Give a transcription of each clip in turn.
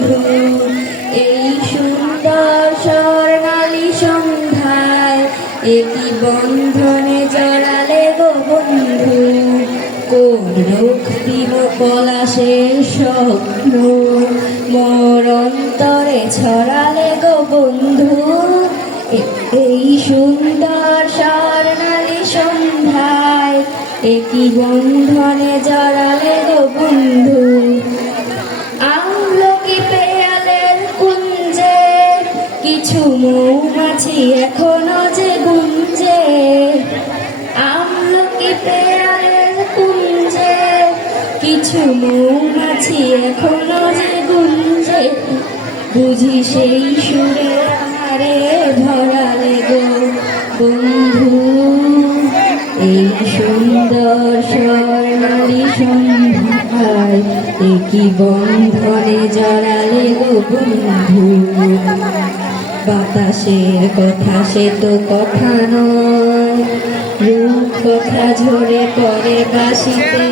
বন্ধু। এই সুন্দর স্বর্ণালী সন্ধ্যায় একই বন্ধনে জড়ালে গো বন্ধু। কোন রক্তিম পলাশের স্বপ্ন মোর অন্তরে ছড়ালে গো বন্ধু। এই সুন্দর স্বর্ণালী সন্ধ্যায় একই বন্ধনে জড়ালে গো বন্ধু। আমলকি পেয়ালের কুঞ্জে কিছু মৌমাছি এখনো যে গুঞ্জে। আমলকি পেয়ালের কুঞ্জে কিছু মৌমাছি এখনো যে গুঞ্জে। বুঝি সেই সুরে আমারে ধরালে গো বন্ধু। এই সুন্দর স্বর্ণালী সন্ধ্যায় একই বন্ধনে জড়ালে গো বন্ধু। বাতাসের কথা সে তো কথা নয়, রূপ কথা ঝরে পড়ে বাঁশিতে।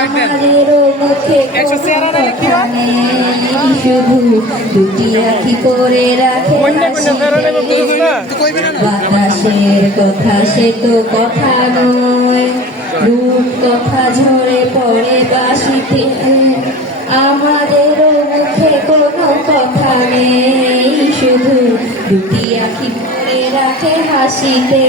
আমাদেরও মুখে কথা নেই, শুধু দুটি আঁখি করে রাখে হাসিতে। বাতাসের কথা সে তো কথা নয়, রূপ কথা ঝরে পড়ে বাঁশিতে। আমাদেরও মুখে কোনো কথা নেই, শুধু দুটি আঁখি করে রাখে হাসিতে।